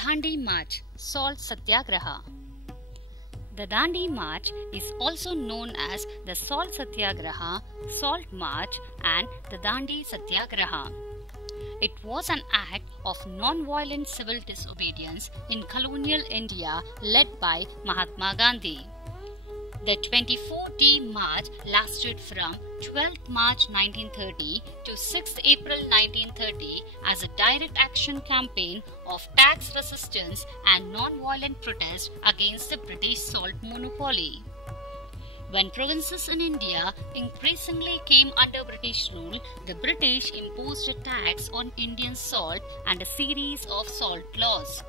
Dandi March, Salt Satyagraha. The Dandi March is also known as the Salt Satyagraha, Salt March and the Dandi Satyagraha. It was an act of non-violent civil disobedience in colonial India led by Mahatma Gandhi. The 24-day march lasted from 12th March 1930 to 6th April 1930 as a direct action campaign of tax resistance and non-violent protest against the British salt monopoly. When provinces in India increasingly came under British rule, the British imposed a tax on Indian salt and a series of salt laws.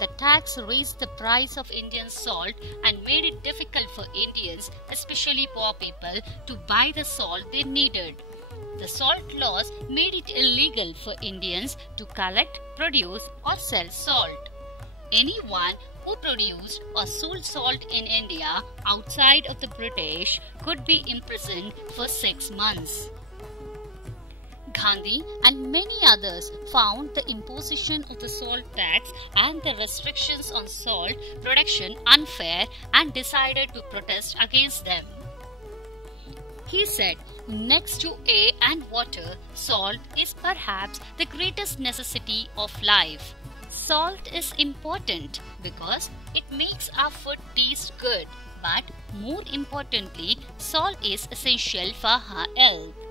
The tax raised the price of Indian salt and made it difficult for Indians, especially poor people, to buy the salt they needed. The salt laws made it illegal for Indians to collect, produce or sell salt. Anyone who produced or sold salt in India outside of the British could be imprisoned for 6 months. Gandhi and many others found the imposition of the salt tax and the restrictions on salt production unfair and decided to protest against them. He said, "Next to air and water, salt is perhaps the greatest necessity of life. Salt is important because it makes our food taste good, but more importantly, salt is essential for our health."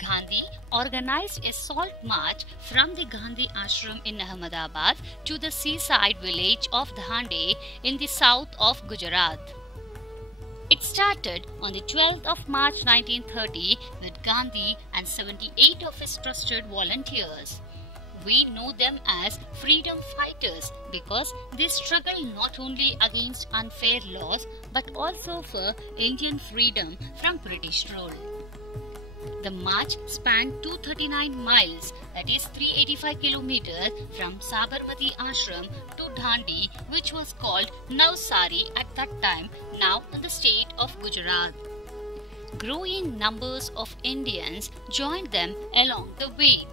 Gandhi organized a salt march from the Gandhi ashram in Ahmedabad to the seaside village of Dandi in the south of Gujarat. It started on the 12th of March 1930 with Gandhi and 78 of his trusted volunteers. We know them as freedom fighters because they struggle not only against unfair laws but also for Indian freedom from British rule. The march spanned 239 miles, that is 385 kilometers, from Sabarmati Ashram to Dandi, which was called Navsari at that time, now in the state of Gujarat. Growing numbers of Indians joined them along the way.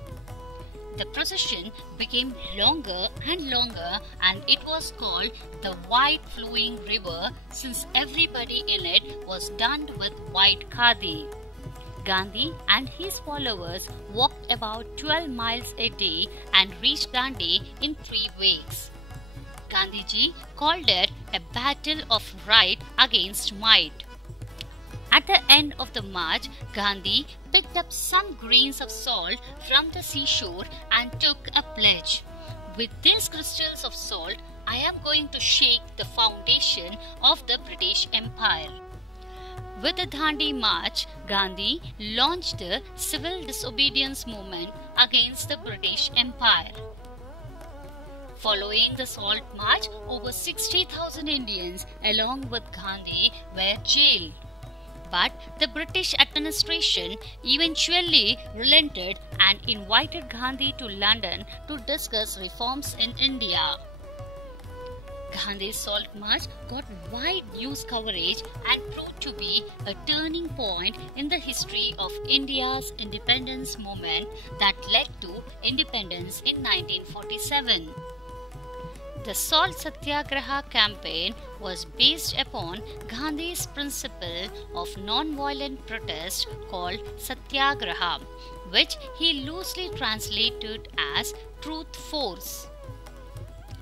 The procession became longer and longer and it was called the White Flowing River since everybody in it was donned with white khadi. Gandhi and his followers walked about 12 miles a day and reached Dandi in 3 weeks. Gandhiji called it a battle of right against might. At the end of the march, Gandhi picked up some grains of salt from the seashore and took a pledge. "With these crystals of salt, I am going to shake the foundation of the British Empire." With the Dandi March, Gandhi launched the civil disobedience movement against the British Empire. Following the Salt March, over 60,000 Indians along with Gandhi were jailed. But the British administration eventually relented and invited Gandhi to London to discuss reforms in India. Gandhi's Salt March got wide news coverage and proved to be a turning point in the history of India's independence movement that led to independence in 1947. The Salt Satyagraha campaign was based upon Gandhi's principle of non-violent protest called Satyagraha, which he loosely translated as truth force.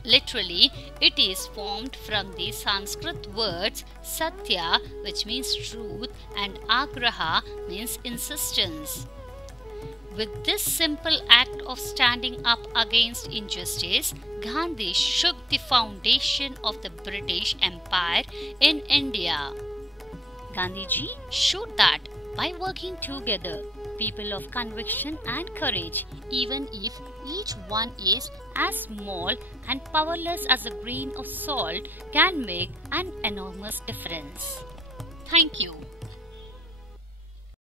Literally, it is formed from the Sanskrit words Satya, which means truth, and Agraha means insistence. With this simple act of standing up against injustice, Gandhi shook the foundation of the British Empire in India. Gandhiji showed that by working together, people of conviction and courage, even if each one is as small and powerless as a grain of salt, can make an enormous difference. Thank you.